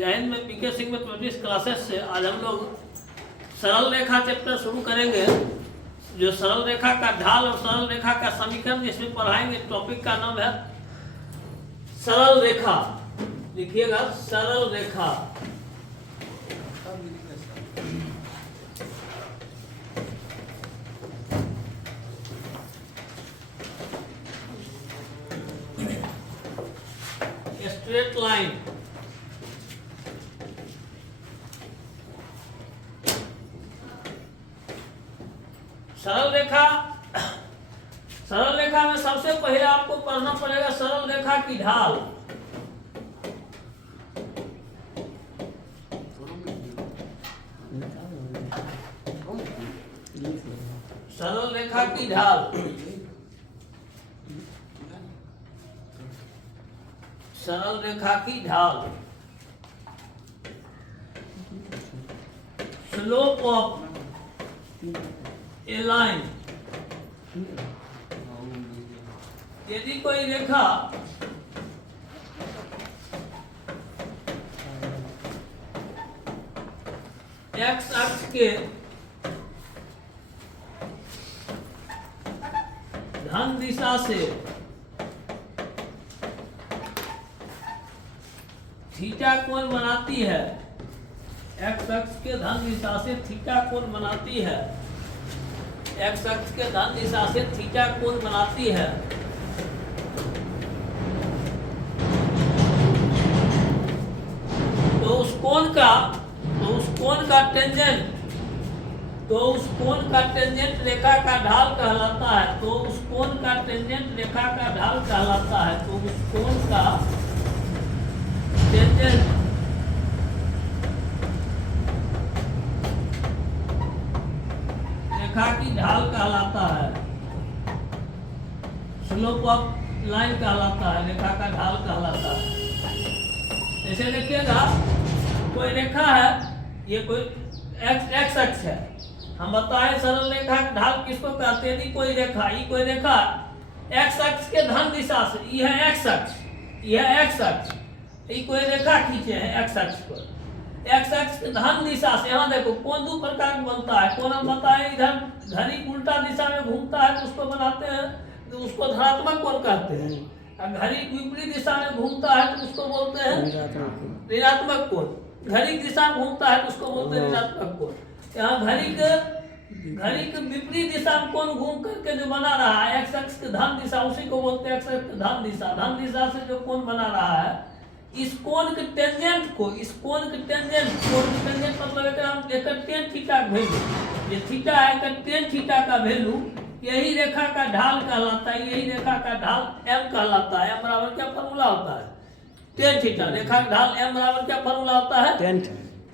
जय हिंद में पीके सिंह में 24 क्लासेस से आज हम लोग सरल रेखा चैप्टर शुरू करेंगे। जो सरल रेखा का ढाल और सरल रेखा का समीकरण जिसमें पढ़ाएंगे। टॉपिक का नाम है सरल रेखा। लिखिएगा सरल रेखा। Straight line. सरल रेखा, सरल रेखा में सबसे पहले आपको पढ़ना पड़ेगा सरल रेखा की ढाल। सरल रेखा की ढाल। सरल रेखा की ढाल। Slope of A line. यदि कोई रेखा एक्स अक्ष के धन दिशा से थीटा कोण बनाती है, एक्स अक्ष के धन दिशा से थीटा कोण बनाती है, एक्स अक्ष के धन दिशा से थीटा कोण बनाती है, तो उस कोण का टेंजेंट रेखा का ढाल कहलाता है। तो उस कोण का टेंजेंट रेखा का ढाल कहलाता है। तो उस कोण का टेंजेंट रेखा की ढाल कहलाता है। स्लोप ऑफ लाइन कहलाता है, रेखा का ढाल कहलाता है। ऐसे देखिएगा कोई रेखा है, ये कोई एक्स अक्ष है। हम बताएं सरल रेखा का ढाल किसको कहते हैं। यदि कोई रेखा, ये कोई रेखा एक्स अक्ष के धन दिशा से, ये है एक्स अक्ष, ये है एक्स अक्ष, ये कोई रेखा खींचे हैं एक्स अक्ष पर। एक्स अक्ष के धन दिशा से, यहाँ देखो कोण दो प्रकार का बनता है। कोण हम बताएं, इधर घड़ी उल्टा दिशा में घूमता है तो उसको बनाते हैं, तो उसको धनात्मक कोण कहते हैं। घड़ी विपरीत दिशा में घूमता है तो उसको बोलते हैं ऋणात्मक कोण। घड़ी की दिशा में घूमता है तो उसको बोलते हैं ऋणात्मक कोण। यहाँ घड़ी के विपरीत दिशा में कोण घूम करके जो बना रहा है एक्स अक्ष के धन दिशा, उसी को बोलते हैं एक्स अक्ष के धन दिशा। धन दिशा से जो कोण बना रहा है, इस कोण के टेंजेंट को, इस कोण के टेंजेंट मतलब एक टेन थीटा का वैल्यू, ये थीटा है का टेन थीटा का वैल्यू, यही रेखा का ढाल कहलाता है। यही रेखा का ढाल m कहलाता है। m बराबर क्या फॉर्मूला होता है, टेन थीटा। रेखा का ढाल m बराबर क्या फॉर्मूला होता है, टेन।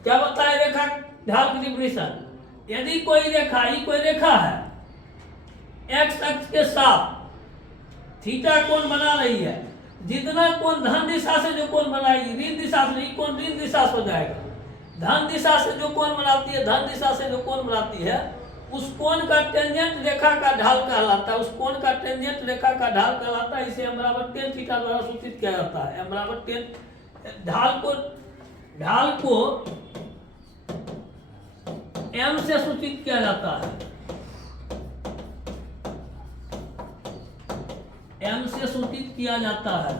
क्या बताए रेखा ढाल की डिफिनेशन। यदि कोई रेखा, ये कोई रेखा है एक्स अक्ष के साथ थीटा कोण बना रही है, जितना कोण धन दिशा से जो कोण बनाएगी, ऋण दिशा से नहीं, कोण ऋण दिशा से हो जाएगा। धन दिशा से जो कोण बनाती है, धन दिशा से जो कोण बनाती है, उस कोण का टेंजेंट रेखा का ढाल कहलाता है। उस कोण का टेंजेंट रेखा का ढाल कहलाता है। इसे m बराबर टेन थीटा द्वारा सूचित किया जाता है। m बराबर टेन, ढाल को m से सूचित किया जाता है। m से सूचित किया जाता है।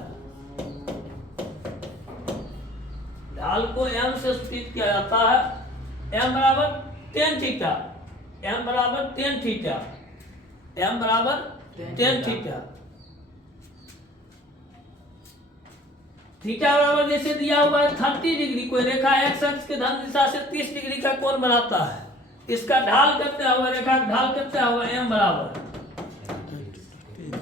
ढाल को m से सूचित किया जाता है। m बराबर टेन थीटा, m बराबर टेन थीटा, m बराबर टेन थीटा। थीटा बराबर जैसे दिया हुआ है 30 डिग्री। कोई रेखा एक्स अक्ष के धन दिशा से 30 डिग्री का कोण बनाता है। इसका ढाल कितना हुआ, रेखा का ढाल कितना हुआ, m बराबर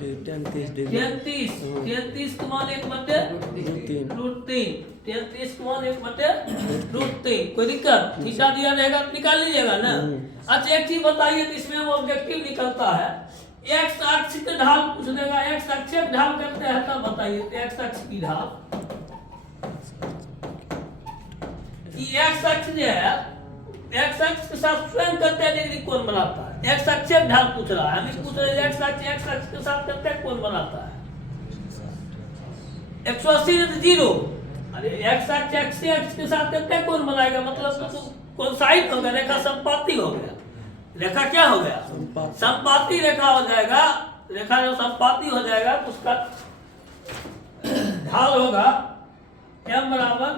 33 का मान 1/√3। 33 का मान 1/√3। कोई दिक्कत, थीटा दिया रहेगा तो निकाल लीजिएगा ना। अच्छा एक चीज बताइए, तो इसमें हम ऑब्जेक्टिव निकलता है। एक्स अक्ष के ढाल पूछ देगा, एक्स अक्ष के ढाल करते हैं तब बताइए। तो एक्स अक्ष की ढाल, एक्स अक्ष जो है एक्स अक्ष के साथ स्वयं कितने डिग्री कोण बनाता है। एक्स अक्ष ढाल पूछ रहा है, हम पूछ रहे हैं एक्स अक्ष के साथ कितने कोण बनाता है। 180 0, अरे एक्स अक्ष के साथ कितने कोण बनाएगा, मतलब तो कौन साइड हो गया, रेखा संपाती हो गया। रेखा क्या हो गया, संपाती रेखा हो जाएगा। रेखा जो संपाती हो जाएगा तो उसका ढाल होगा m बराबर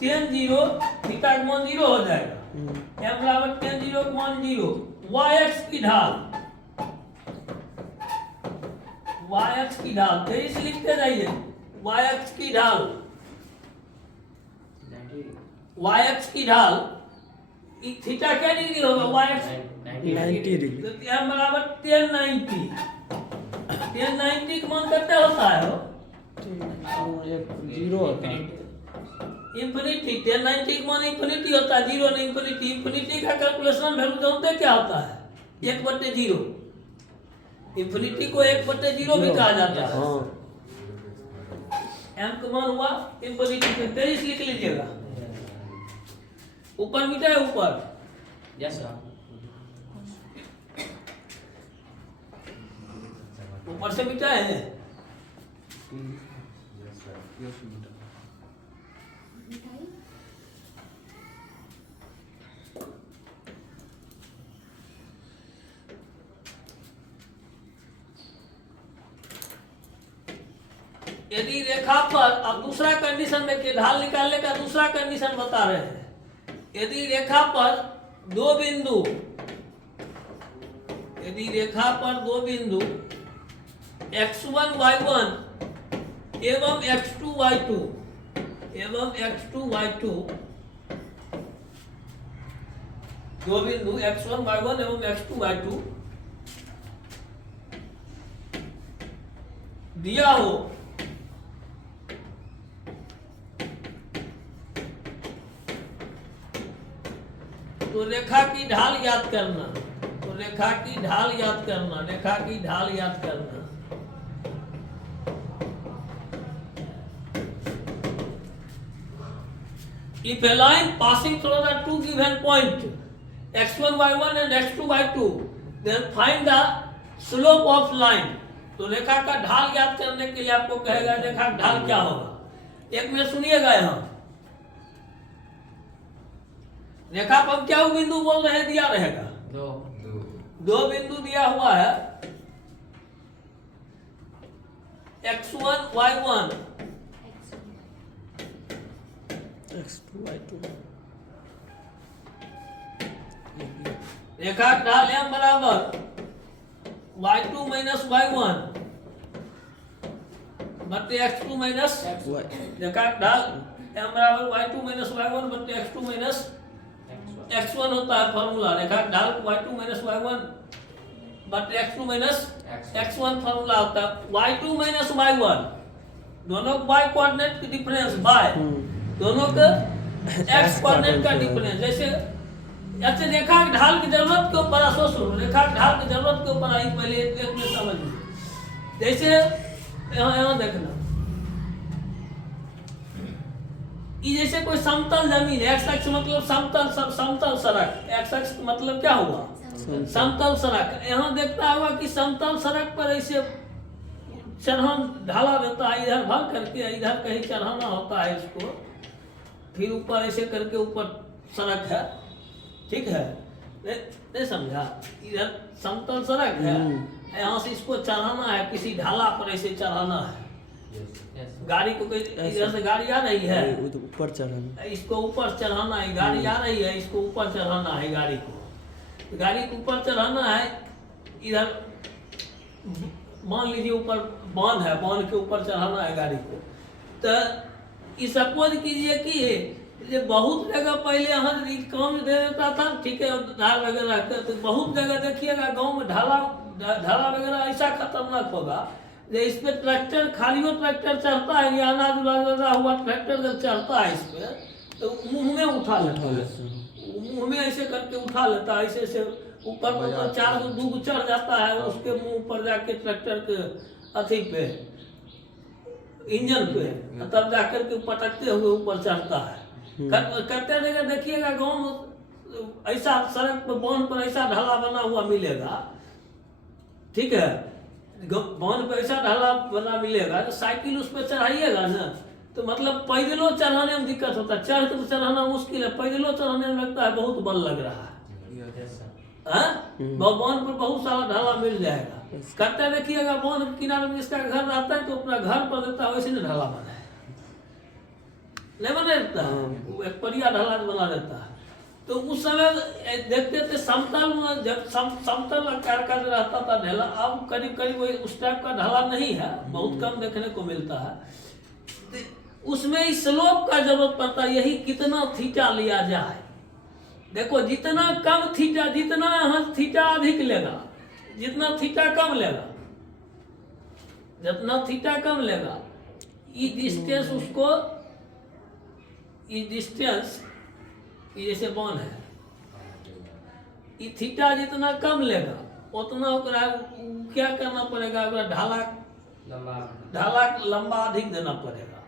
tan 0 थीटा का मान 0 हो जाएगा। m बराबर tan 0 का मान 0। y अक्ष की ढाल, y अक्ष की ढाल 23 लिखते जाइए। y अक्ष की ढाल, y अक्ष की ढाल थीटा क्या डिग्री होगा, y अक्ष 90 डिग्री। तो m बराबर tan 90। tan 90 का मान कितना होता है वो, 0 होता है। इंफिनिटी। tan 90 का मान इंफिनिटी होता है, 0 नहीं इंफिनिटी। इंफिनिटी का कैलकुलेशन वैल्यू जानते क्या होता है, 1/0। इंफिनिटी को 1/0 भी कहा जाता है। हाँ m का मान हुआ इंफिनिटी पे 23 लिख लीजिएगा। ऊपर मिटा है, ऊपर यस सर। ऊपर से मिटा है। यदि रेखा पर, अब दूसरा कंडीशन देखिए, ढाल निकालने का दूसरा कंडीशन बता रहे हैं। यदि रेखा पर दो बिंदु, यदि रेखा पर दो बिंदु x1 y1 एवं x2 y2 एवं x2 y2, दो बिंदु x1 y1 एवं x2 y2 दिया हो तो रेखा की ढाल याद करना, तो रेखा की ढाल याद करना, रेखा की ढाल याद करना। If a line passing through the two given point x1 y1 and x2 y2, then find the slope of line। तो रेखा का ढाल याद करने के लिए आपको कहेगा रेखा का ढाल क्या होगा। एक में सुनिएगा, यहाँ रेखा पर क्या बिंदु बोल रहे दिया रहेगा, दो बिंदु दिया हुआ है x1 y1 x2 y2। रेखा का ढाल m बराबर y2 माइनस y1 बटे x2 माइनस, रेखा का ढाल m बराबर y2 माइनस y1 बटे x2 माइनस x1 होता है फॉर्मूला। रेखा का ढाल y2 माइनस y1 बटे x2 माइनस x1 फॉर्मूला होता है। y2 माइनस y1 दोनों y कोऑर्डिनेट की डिफरेंस बाय दोनों के x कोऑर्डिनेट का डिफरेंस। जैसे ऐसे रेखा की ढाल की जरूरत के ऊपर सोच लो, रेखा की ढाल की जरूरत के ऊपर आई पहले एक में समझ लो। जैसे यहाँ देखना, ये जैसे कोई समतल जमीन, एक्स अक्ष मतलब समतल सड़क, एक्स अक्ष मतलब क्या हुआ, समतल सड़क। यहाँ देखता होगा कि समतल सड़क पर ऐसे चढ़ान ढाला रहता है, इधर भर करके इधर कहीं चढ़ाना होता है इसको, फिर ऊपर ऐसे करके ऊपर सड़क है, ठीक है, नहीं समझा। इधर समतल सड़क है, यहाँ से इसको चढ़ाना है, किसी ढाला पर ऐसे चढ़ाना है। गाड़ी को इधर से गाड़ी आ रही है, ऊपर चढ़ाना, इसको ऊपर चढ़ाना है। गाड़ी आ रही है, इसको ऊपर चढ़ाना है। गाड़ी को ऊपर चढ़ाना है। इधर मान लीजिए ऊपर बांध है, बांध के ऊपर चढ़ाना है गाड़ी को। तो ये सपोज कीजिए कि बहुत जगह पहले यहाँ काम दे देता था, ठीक है, ढाल वगैरह का, तो बहुत जगह देखिएगा गांव में ढाला वगैरह ऐसा खतरनाक होगा जे इस पे ट्रैक्टर, खालियों ट्रैक्टर चढ़ता है, या अनाज लगा हुआ ट्रैक्टर जब चढ़ता है इस पे तो मुंह में उठा लेता है, मुंह में ऐसे करके उठा लेता है, ऐसे ऐसे ऊपर तो 4 दूग चढ़ जाता है, उसके मुंह पर जाके ट्रैक्टर के अथी पे इंजन पे, तब जाकर के पटकते हुए ऊपर चढ़ता है। करते जगह देखिएगा गाँव में ऐसा सड़क पर, बांध पर ऐसा ढाला बना हुआ मिलेगा, ठीक है, बांध पर ऐसा ढाला बना मिलेगा, तो साइकिल उस पर चढ़ाइएगा ना तो मतलब पैदलों चढ़ाने में दिक्कत होता है, चढ़ तो चढ़ाना मुश्किल है, पैदलों चढ़ाने में लगता है बहुत बल लग रहा है। बांध पर बहुत सारा ढाला मिल जाएगा। करते देखिएगा बांध के किनारे में इसका घर रहता है तो अपना घर पर देता है, वैसे नहीं ढाला बना है, नहीं बना देता है, वो एक परिया ढाला बना देता है। तो उस समय देखते थे समतल में, जब समतल आकार का जो रहता था ढाला, अब करीब करीब उस टाइप का ढाला नहीं है, बहुत कम देखने को मिलता है। उसमें इस स्लोप का जरूरत पड़ता है, यही कितना थीटा लिया जाए। देखो जितना कम थीटा, जितना यहाँ थीटा अधिक लेगा, जितना थीटा कम लेगा, जितना थीटा कम लेगा, ये डिस्टेंस उसको, ये डिस्टेंस ये जैसे बॉन है, ये थीटा जितना कम लेगा उतना ओकरा क्या करना पड़ेगा, ओकरा ढाला लंबा अधिक देना पड़ेगा।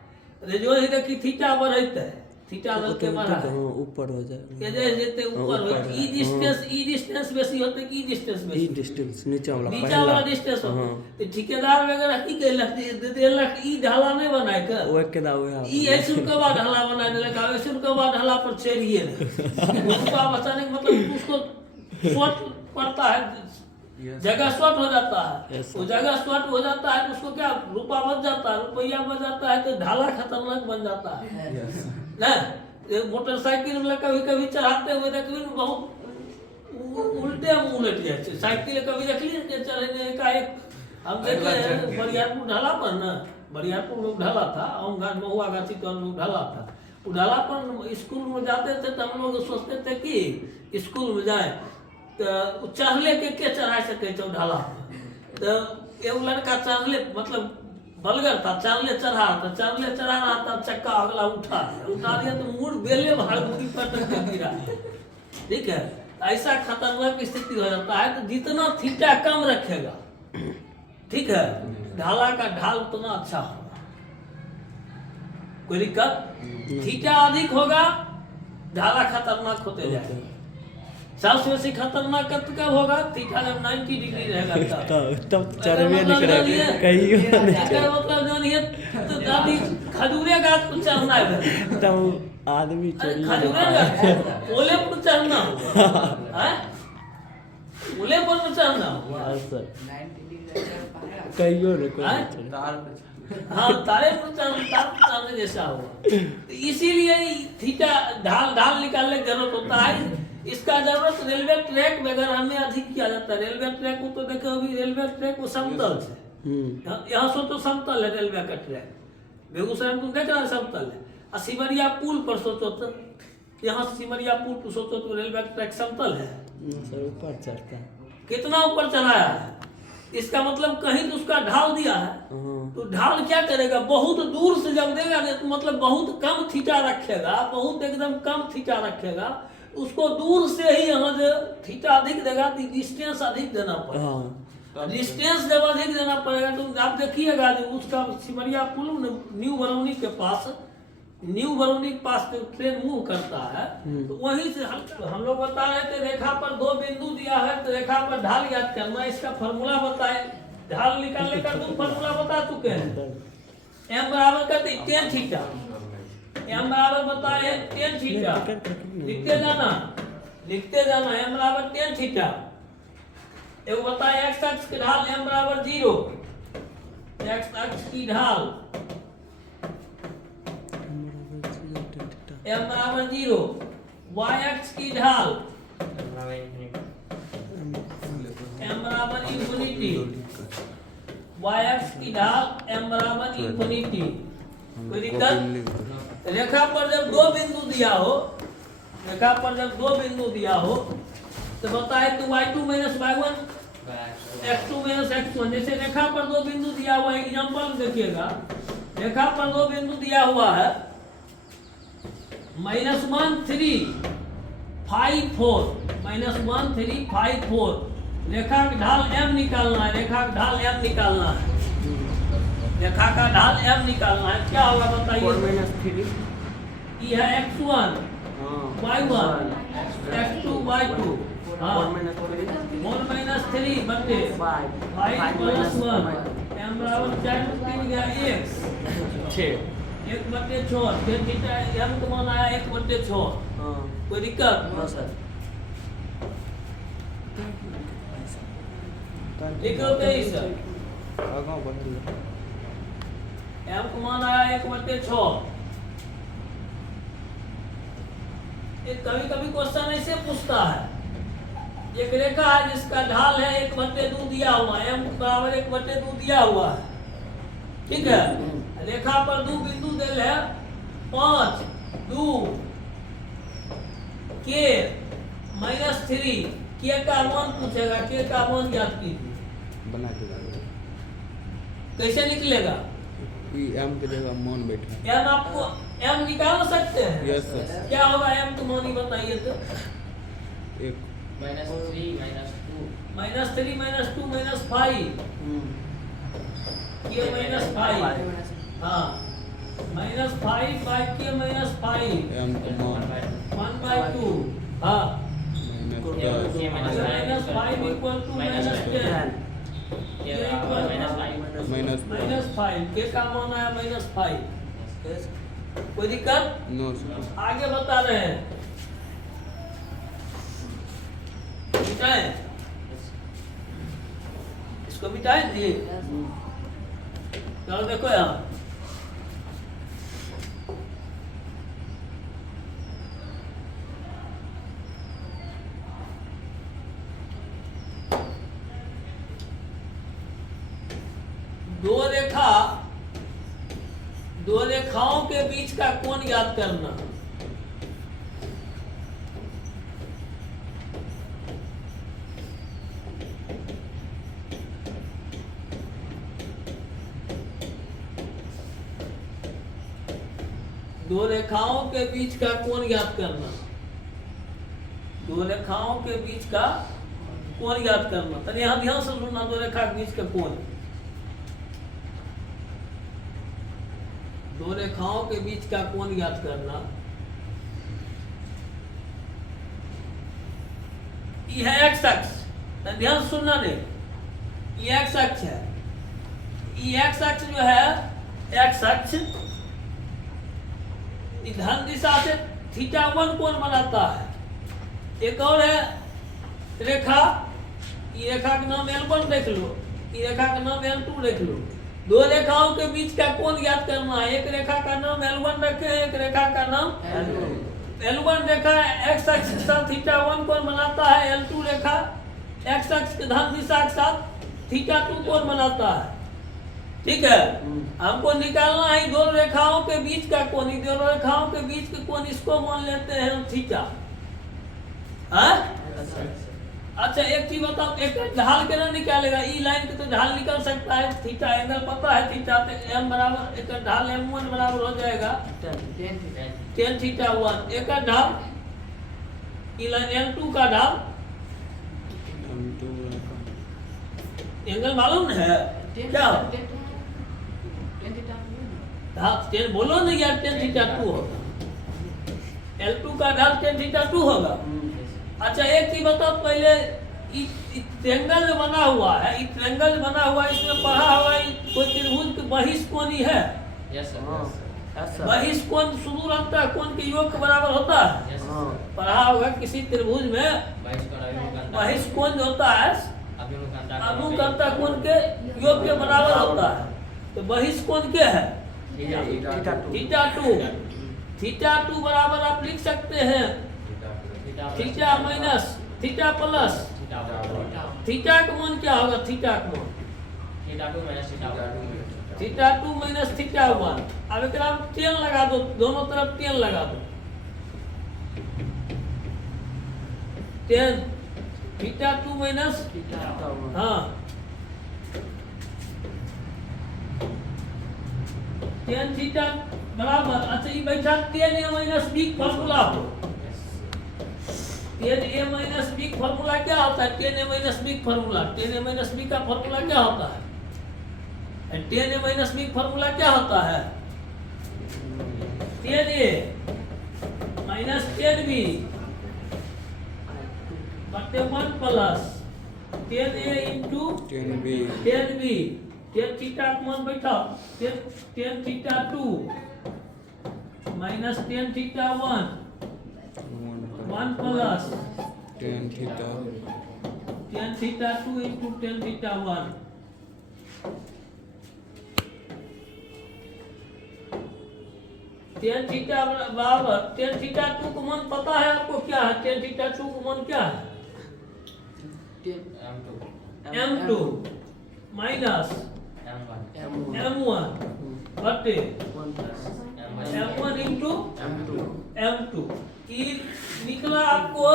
जो है कि थीटा बढ़ते है, थीटा के बढ़ा ऊपर हो जाए, जैसे ऊपर हो, ई डिस्टेंस बेसी होते कि डिस्टेंस बेसी, डिस्टेंस नीचे वाला डिस्टेंस होता है। ठेकेदार वगैरह की कहलक देलक ई ढाला नहीं बनाए के, वो के दा वो ई ऐसे के बाद ढाला बना देलक, ऐसे के बाद ढाला पर चढ़िए उसका बचाने का मतलब उसको शॉर्ट पड़ता है, जगह शॉर्ट हो जाता है, वो जगह शॉर्ट हो जाता है तो उसको क्या रुपया बच जाता है, रुपया बच जाता है तो ढाला खतरनाक बन जाता है ना। मोटरसाइकिल में कभी कभी चढ़ाते हुए देखिए बहुत उल्टे उलट जाए, साइकिल कभी देखिए चढ़ने का एक, हम देखे बरियारपुर ढाला पर ना, बरियारपुर लोग ढाला था, आमघाट महुआ गाछी तो लोग ढाला था, वो ढाला पर स्कूल में जाते थे तो हम लोग सोचते थे कि स्कूल में जाए तो चढ़ले के चढ़ा सके ढाला पर। तो एगो लड़का चढ़ले मतलब बलगर था, चढ़ले चढ़ा रहा था, चक्का अगला उठा दिया तो मुड़ बेले बाहर मुड़ी पर गिरा। ठीक है, ऐसा खतरनाक स्थिति हो जाता है। तो जितना थीटा कम रखेगा, ठीक है, ढाला का ढाल उतना अच्छा होगा, कोई दिक्कत। थीटा अधिक होगा ढाला खतरनाक होते जाएगा। सबसे बेसी खतरनाक कब होगा, थीटा जब 90 डिग्री रहेगा तब चढ़वे नहीं करेगा कहीं मतलब जानिए तो दादी खजूरे गाछ पर चढ़ना है, तब आदमी खजूरे गाछ ओले पर चढ़ना है, ओले पर चढ़ना कहियो न हाँ, तारे पर चढ़ने जैसा होगा। इसीलिए थीटा ढाल निकालने की जरूरत होता है। इसका जरूरत रेलवे ट्रैक वगैरह में अधिक किया जाता है। रेलवे ट्रैक को तो देखो अभी रेलवे ट्रैक वो समतल है, यहाँ से तो समतल है रेलवे का ट्रैक, बेगूसराय में तुम देख रहा है समतल है। और सिमरिया पुल पर सोचो तो, यहाँ से सिमरिया पुल पर सोचो तो रेलवे ट्रैक समतल है, ऊपर चढ़ता है, कितना ऊपर चढ़ाया है। इसका मतलब कहीं तो उसका ढाल दिया है, तो ढाल क्या करेगा, बहुत दूर से जब देगा तो मतलब बहुत कम थीटा रखेगा, बहुत एकदम कम थीटा रखेगा, उसको दूर से ही यहाँ जो थीटा अधिक देगा तो डिस्टेंस अधिक देना पड़ेगा। डिस्टेंस जब अधिक देना पड़ेगा तो आप देखिएगा उसका सिमरिया पुल न्यू बरौनी के पास, न्यू बरौनी के पास जो ट्रेन मूव करता है तो वहीं से हम लोग बता रहे थे रेखा पर 2 बिंदु दिया है तो रेखा पर ढाल याद करना, इसका फॉर्मूला बताए, ढाल निकालने का 2 फॉर्मूला बता चुके हैं। m बराबर करते tan थीटा, m बराबर बताए tan थीटा, लिखते जाना m बराबर tan थीटा। एगो बताए x अक्ष की ढाल m बराबर 0, x अक्ष की ढाल m बराबर 0, y अक्ष की ढाल m बराबर इंफिनिटी, y अक्ष की ढाल m बराबर इंफिनिटी। कोई दिक्कत। रेखा पर जब 2 बिंदु दिया हो, रेखा पर जब 2 बिंदु दिया हो तो बताए कि y2 minus y1 x2 minus x1। जैसे रेखा पर 2 बिंदु दिया हुआ है, एग्जांपल देखिएगा, रेखा पर 2 बिंदु दिया हुआ है -1 3 5 4, -1 3 5 4। रेखा का ढाल m निकालना है, रेखा का ढाल m निकालना है, रेखा का ढाल m निकालना है। क्या होगा बताइए, 4 - 3 ये है x1 y1 x2 y2, हाँ 1 - 3 बटे 5 + 1 m बराबर 4 3 गया x, 1/6 टेन थीटा m का मान आया 1/6। हाँ कोई दिक्कत? हाँ सर लिख लो 23 आगाँ बढ़ल m का मान आया 1/6। एक कभी कभी क्वेश्चन ऐसे पूछता है, एक रेखा है जिसका ढाल है 1/2 दिया हुआ है, m बराबर 1/2 दिया हुआ है, ठीक है। रेखा पर दो बिंदु दिल है 5 2 k -3 k का मान पूछेगा, k का मान ज्ञात कीजिए। बना के डालो कैसे निकलेगा? ये m के जगह मान बैठा m आपको m निकाल सकते हैं? यस सर क्या होगा m तो मान ही बताइए तो। एक -3 -2 -3 -2 -5 k -5 हाँ -5 by k -5 m का मान 1/2 हाँ माइनस k -5 equal to -10 ये माइनस -5 के का मान आया -5। कोई दिक्कत? नो सर आगे बता रहे हैं, मिटाएं इसको, मिटाएं जी। चलो देखो यहाँ दो रेखाओं के बीच का कोण ज्ञात करना। दो रेखाओं के बीच का कोण ज्ञात करना। दो रेखाओं के बीच का कोण ज्ञात करना। तब यहाँ ध्यान से सुनना, दो रेखा के बीच का कोण, दो रेखाओं के बीच का कोण ज्ञात करना। ये है एक्स अक्ष, ध्यान सुनना नहीं, ये एक्स अक्ष है। ये एक्स अक्ष जो है, एक्स अक्ष धन दिशा से θ1 कोण बनाता है। एक और है रेखा, ये रेखा का नाम L1 देख लो, ये रेखा का नाम L2 देख लो। दो रेखाओं के बीच का कोण ज्ञात करना है। एक रेखा का नाम L1 रखे, एक रेखा का नाम L1 रेखा एक्स अक्ष के साथ θ1 कोण बनाता है। L2 रेखा एक्स अक्ष के धन दिशा के साथ θ2 कोण बनाता है, ठीक है। हमको निकालना है दो रेखाओं के बीच का कोण। दो रेखाओं के बीच के कोण, इसको मान लेते हैं हम थीटा। अच्छा एक चीज बताओ, एक ढाल के ना निकालेगा, ई लाइन के तो ढाल निकल सकता है, थीटा एंगल पता है, थीटा m बराबर, एक ढाल m1 बराबर हो जाएगा tan θ1। एक ढाल ई लाइन L2 का ढाल, एंगल मालूम है क्या? टेन बोलो नहीं यार, tan θ2 होगा। L2 का ढाल tan θ2 होगा। अच्छा एक चीज बताओ, पहले ट्रायंगल जो बना हुआ है, ये ट्रायंगल बना हुआ है, इसमें पढ़ा हुआ है कोई त्रिभुज के बहिष्कोणी है। यस सर बहिष्कोण सुदूर अंतः कोण के योग के बराबर होता है। पढ़ा होगा किसी त्रिभुज में बहिष्कोण जो होता है अभिमुख कोण के योग के बराबर होता है। तो बहिष्कोण क्या है? θ2। θ2 बराबर आप लिख सकते हैं theta minus theta plus theta का मान क्या होगा? थीटा का मान θ2 माइनस θ1। अब एक टेन लगा दो, दोनों तरफ टेन लगा दो, टेन θ2 माइनस हाँ tan थीटा बराबर। अच्छा ये बैठा tan a minus b formula हो। tan a minus b formula क्या होता है? tan a minus b formula, tan a minus b का फॉर्मूला क्या होता है? tan a minus b formula क्या होता है? tan a minus tan b बटे 1 plus tan a into tan b tan b। tan theta का मान बैठा tan θ2 minus tan theta one 1 plus tan theta tan theta two into tan theta one. Tan theta बराबर tan theta two का मान पता है आपको क्या है? टेन थीटा टू का मान क्या है? m2 माइनस m1 बटे m1 इंटू m2। ये निकला आपको,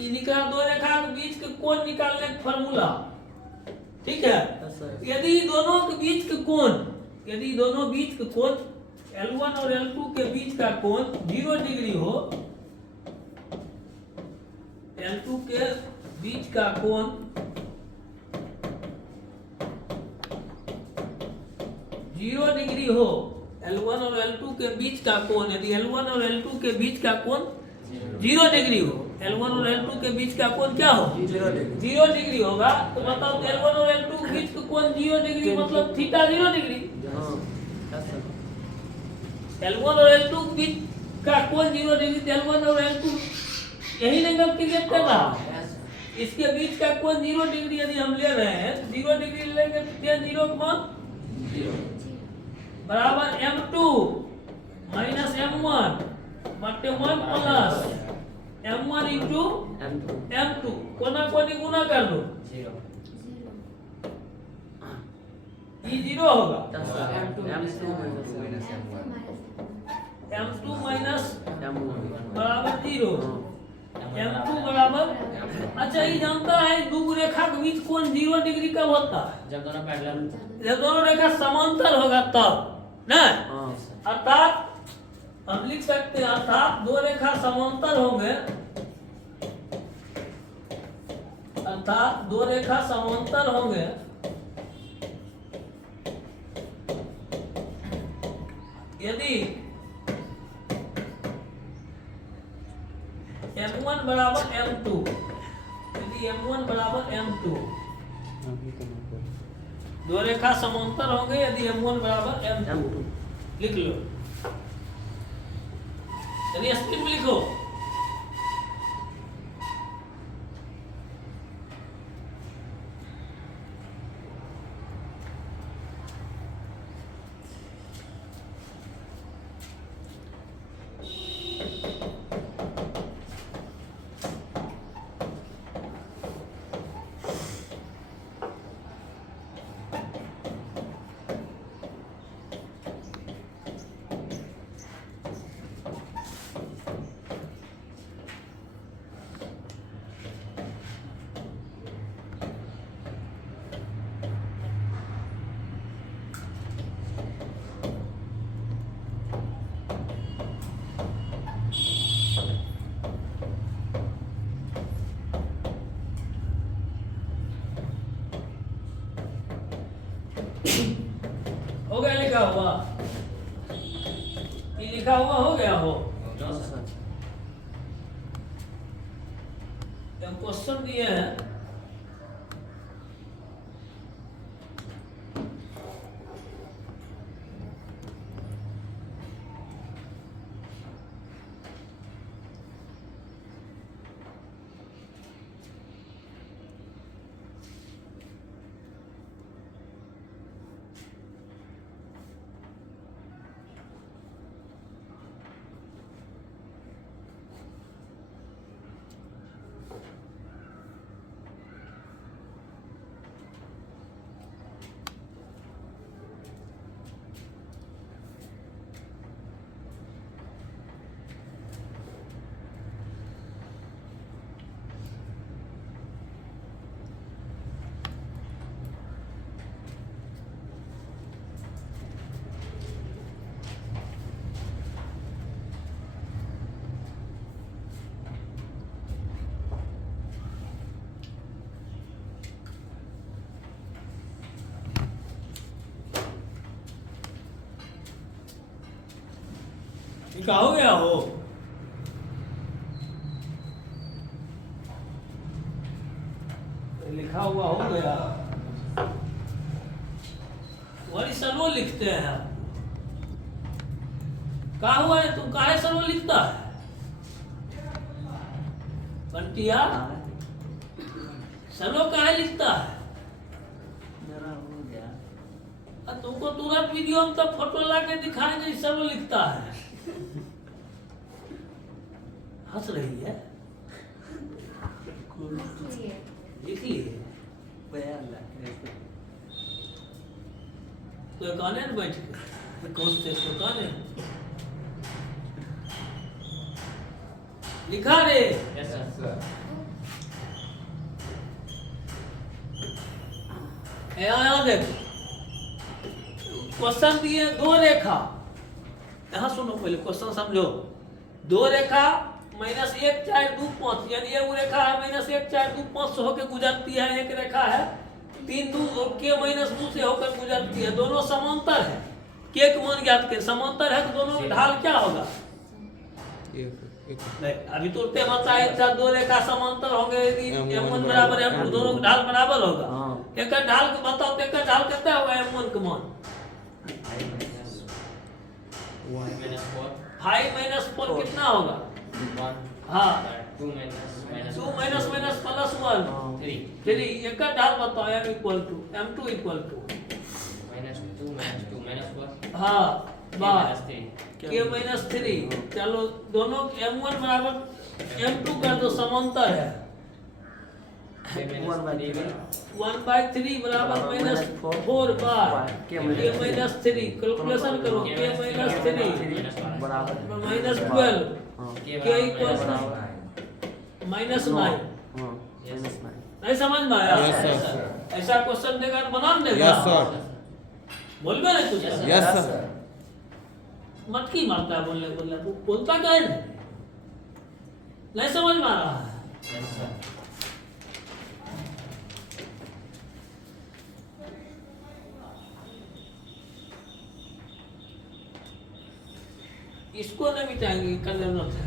ये निकला दो रेखा के बीच के कोण निकालने का फॉर्मूला। ठीक है, यदि दोनों के बीच के कोण, यदि दोनों बीच के कोण L1 और L2 के बीच का कोण 0 डिग्री हो, L2 के बीच का कोण 0 डिग्री हो, L1 और L2 के बीच का कोण, यदि L1 और L2 के बीच का कोण 0 डिग्री हो, L1 और L2 के बीच का कोण क्या हो? 0 डिग्री होगा। तो बताओ L1 और L2 के बीच का कोण 0 डिग्री मतलब थीटा 0 डिग्री। L1 और L2 के बीच का कोण 0 डिग्री, L1 और L2 यही एंगल क्रिएट कर रहा है। इसके बीच का कोण 0 डिग्री यदि हम ले रहे हैं, 0 डिग्री लेंगे तो tan 0 का मान बराबर m2 माइनस m1 बटे 1 प्लस m1 इंटू m2। कोना कोनी गुना कर दो, ये 0 होगा। m2 माइनस बराबर 0, m2 बराबर। अच्छा, ये जानता है दो रेखा के बीच कोण 0 डिग्री कब होता है? जब दोनों पैरेलल, जब दोनों रेखा समांतर होगा तब ना। अर्थात हम लिख सकते हैं, अर्थात दो रेखा समांतर होंगे, अर्थात दो रेखा समांतर होंगे यदि m1 बराबर m2, यदि m1 बराबर m2, दो रेखा समांतर होंगे यदि m1 बराबर m2। लिख लो, यदि स्क्रीन में लिखो। हो गया लिखा हुआ? ये लिखा हुआ हो गया हो? जब क्वेश्चन दिए हैं क्या हो गया हो? लिखा हुआ हो गया, वही सलो लिखते हैं। का हुआ है, तुम काहे सर्व लिखता है बंटिया? सर्व काहे लिखता है? मेरा हो गया। तुमको तुरंत वीडियो में तब फोटो ला के दिखाएंगे सर्व लिखता है। हंस रही है, लिखिए तो काने में बैठ के कोसते तो काने लिखा रे। Yes sir. यहाँ देख क्वेश्चन दिए दो रेखा, यहाँ सुनो पहले क्वेश्चन समझो। दो रेखा -1 4 2 5 यानी ये वो रेखा है -1 4 2 5 से होकर गुजरती है। एक रेखा है 3 2 के -2 से होकर गुजरती है। दोनों समांतर है। के का मान ज्ञात के समांतर है तो दोनों का ढाल क्या होगा? नहीं अभी तो उल्टे माता है था दो रेखा समांतर होंगे यदि m1 बराबर m2 दोनों का ढाल बराबर होगा। एक का ढाल को बताओ तो एक का ढाल कितना होगा m1 का मान? 5 - 4 कितना होगा? 1 हाँ 2 minus 2 minus minus plus 1 3 एक का ढाल बताओ m equal to m2 equal to -2 minus 4 हाँ बार -3 k -3। चलो दोनों m1 बराबर m2 का तो समांतर है 1/3 बराबर -4 बार k -3 कैलकुलेशन करो k -3 बराबर -12 k equal to -9। नहीं समझ में आया? Yes, sir. ऐसा क्वेश्चन देगा तो बना देगा। Yes sir. बोलबे नहीं तुझे? Yes sir. मटकी मारता है बोलने बोलने तू बोलता क्या है? नहीं समझ में आ रहा है? Yes sir. इसको नहीं मिटाएंगे कल जरूरत है।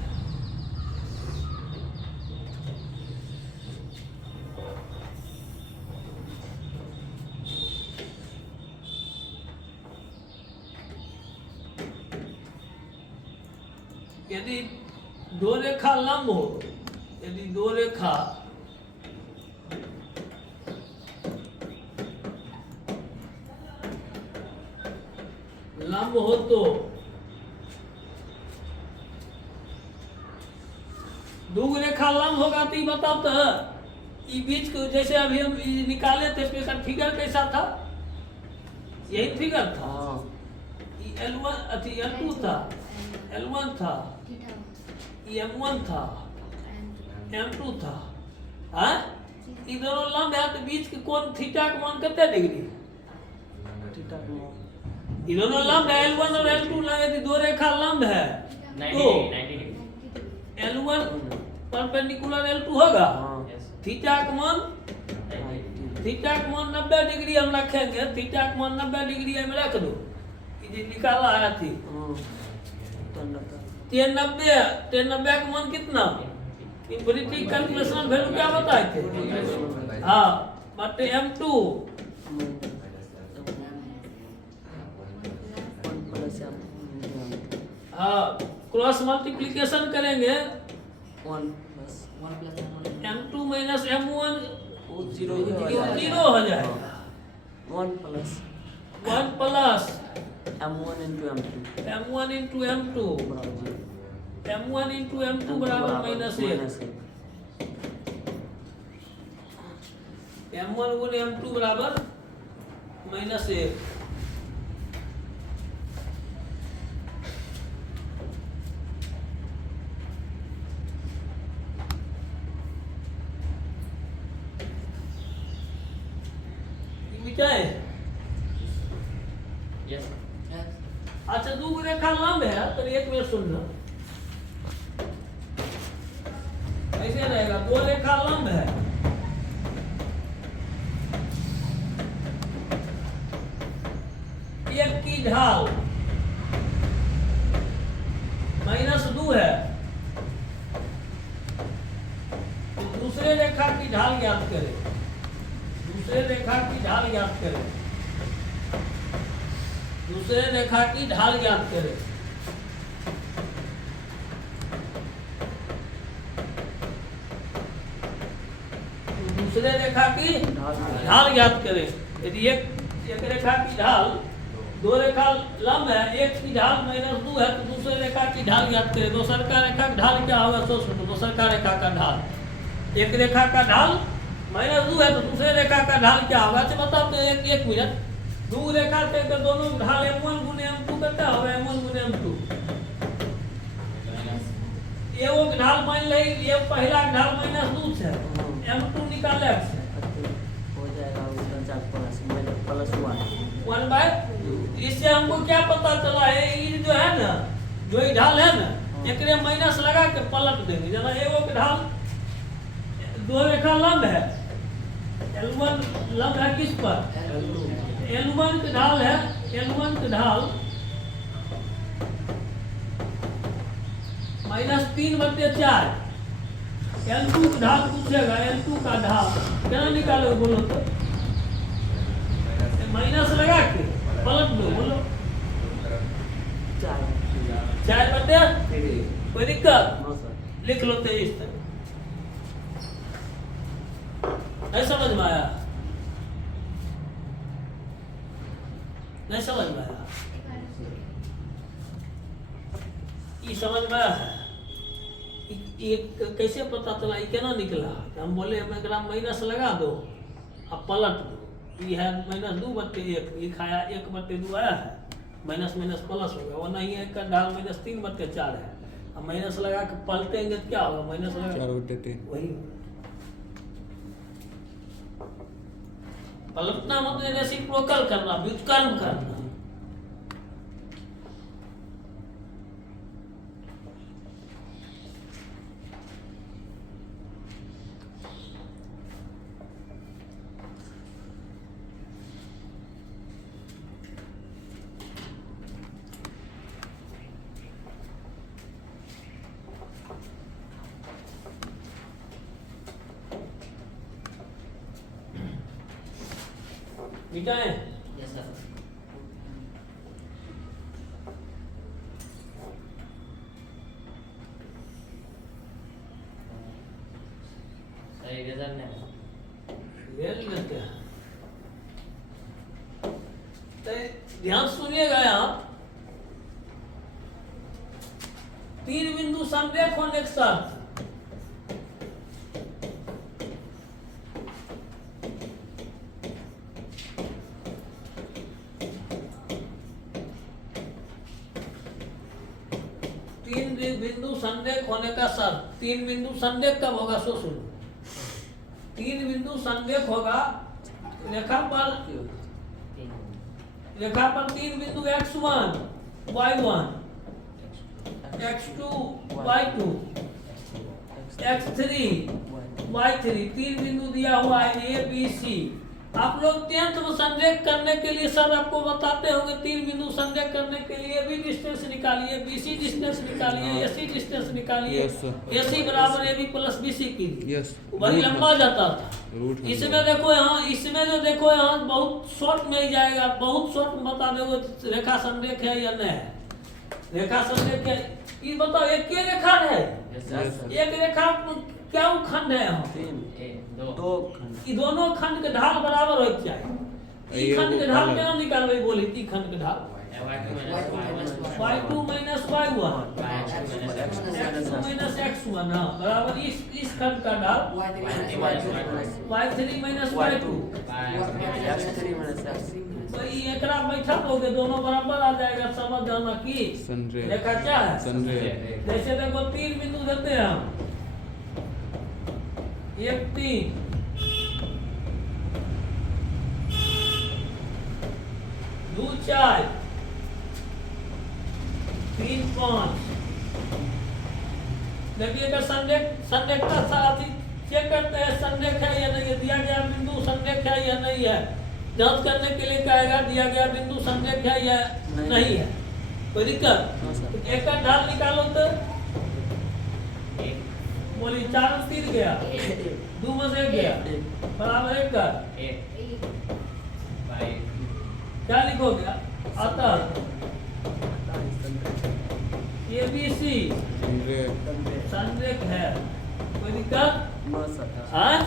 यदि दो रेखा लंब हो, यदि दो रेखा लंब हो तो दो रेखा लंब होगा तो ये बताओ तो ये बीच को जैसे अभी हम ये निकाले थे तो इसका फिगर कैसा था? यही फिगर था। ये L1 अथी L2 था, L1 था, ये M1 था, M2 था। हाँ ये दोनों लंब है तो बीच के कोण थीटा का मान कितने डिग्री? ये दोनों लंब है L1 और L2 लंब। यदि दो रेखा लंब है 90 डिग्री L1 परपेंडिकुलर L2 होगा। यस थीटा का मान 90 डिग्री हम रखेंगे। थीटा का मान 90 डिग्री में रख दो। ये निकाला आया थी 93 का मान कितना? इंफिनिटी कैलकुलेशन वैल्यू क्या बताए थे? हाँ बटे M2 हाँ क्रॉस मल्टीप्लिकेशन करेंगे M2 minus M1 जीरो हो जाएगा। 1 plus M1 into M2 M1 into M2 M1 into M2 बराबर -1 M1 गुने M2 बराबर -1। मिटाए? यस अच्छा दो रेखा लंब है तो एक मिनट सुनना। ऐसे रहेगा दो रेखा लंब है एक की ढाल -2 है तो दूसरे रेखा की ढाल ज्ञात करें। दूसरे रेखा की ढाल ज्ञात करें। दूसरे रेखा की ढाल ज्ञात करें। दूसरे रेखा की ढाल ज्ञात करें। यदि एक रेखा की ढाल दो रेखा लंब है, एक की ढाल -2 है तो दूसरे रेखा की ढाल ज्ञात करें। दूसर का रेखा का ढाल क्या होगा सोच लो। दूसर का रेखा का ढाल एक रेखा का ढाल -2 है तो दूसरे रेखा का ढाल क्या होगा? अच्छा बताओ तो एक मिनट। दो रेखा से अगर दोनों ढाल m1 गुने m2 करता होगा m1 गुने m2। एगो के ढाल मान ले ये पहला के ढाल -2 है m2 निकाले से हो जाएगा +1 1/। इससे हमको क्या पता चला है? ये जो है ना, जो ये ढाल है ना, एकरे माइनस लगा के पलट देंगे। जना एगो के ढाल दो रेखा लंब है, L1 लंब है किस पर? L1 के ढाल है, L1 के ढाल -3/4। L2 का ढाल पूछेगा, L2 का ढाल क्या निकालोगे बोलो तो? माइनस लगा के पलट दो, बोलो 4/3। कोई दिक्कत? लिख लो 23 तक। नहीं समझ में आया? नहीं समझ में आया? ये समझ में आया है? ये कैसे पता चला? ये केना निकला? हम बोले हम एकरा माइनस लगा दो अब पलट दो। ये है -2/1, ये खाया 1/2 आया है, माइनस माइनस प्लस होगा। वो नहीं है का ढाल -3/4 है। अब माइनस लगा के पलटेंगे तो क्या होगा? माइनस लगा 4/3 वही पलटना मतलब रेसिप्रोकल करना, व्युत्क्रम करना। मिटाएं? Yes sir. सही रिजल्ट नहीं ले लेते हैं। तो ध्यान सुनिएगा, यहाँ 3 बिंदु संरेख होने के साथ संरेख होने का शर्त। 3 बिंदु संरेख कब होगा सो सुनो। 3 बिंदु संरेख होगा रेखा पर 3 बिंदु x1 y1 x2 y2 x3 y3 3 बिंदु दिया हुआ है A B C। आप लोग 10th में संरेख करने के लिए सर आपको बताते होंगे 3 बिंदु संरेख करने के लिए भी डिस्टेंस निकालिए, BC डिस्टेंस निकालिए, AC डिस्टेंस निकालिए। Yes, sir. AC बराबर AB + BC कीजिए। Yes. वही लंबा जाता था। रूट इसमें देखो यहाँ, इसमें जो देखो यहाँ बहुत शॉर्ट में ही जाएगा, बहुत शॉर्ट में बता दोगे रेखा संरेख है या नहीं है। रेखा संरेख है ये बताओ, एक के रेखा है? एक रेखा क्या खंड है यहाँ? 2 खंड। ये दोनों खंड के ढाल बराबर हो क्या है? ई खंड के ढाल क्या निकालबे बोली? ई खंड के ढाल y2 - y1 x2 - x1 हाँ बराबर इस खंड का ढाल y3 - y2। तो ये एकरा बैठा दोगे दोनों बराबर आ जाएगा। समझ जाना कि संरेख रेखा क्या है? संरेख। जैसे देखो 3 बिंदु देते हैं हम, 1 3 2 4 3 5। देखिए अगर संरेख का साथ ही चेक करते हैं संरेख है या नहीं है, दिया गया बिंदु संरेख है या नहीं है। जांच करने के लिए कहेगा दिया गया बिंदु संरेख है या नहीं है। कोई दिक्कत? एक का ढाल निकालो तो बोली 4 में 3 गया, 2 में से 1 गया बराबर 1 का क्या लिखोगे? अतः ABC संरेख संरेख है। कोई दिक्कत? No sir. हाँ?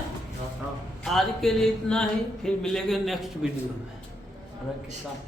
हाँ। आज के लिए इतना ही, फिर मिलेंगे नेक्स्ट वीडियो में। रख के साथ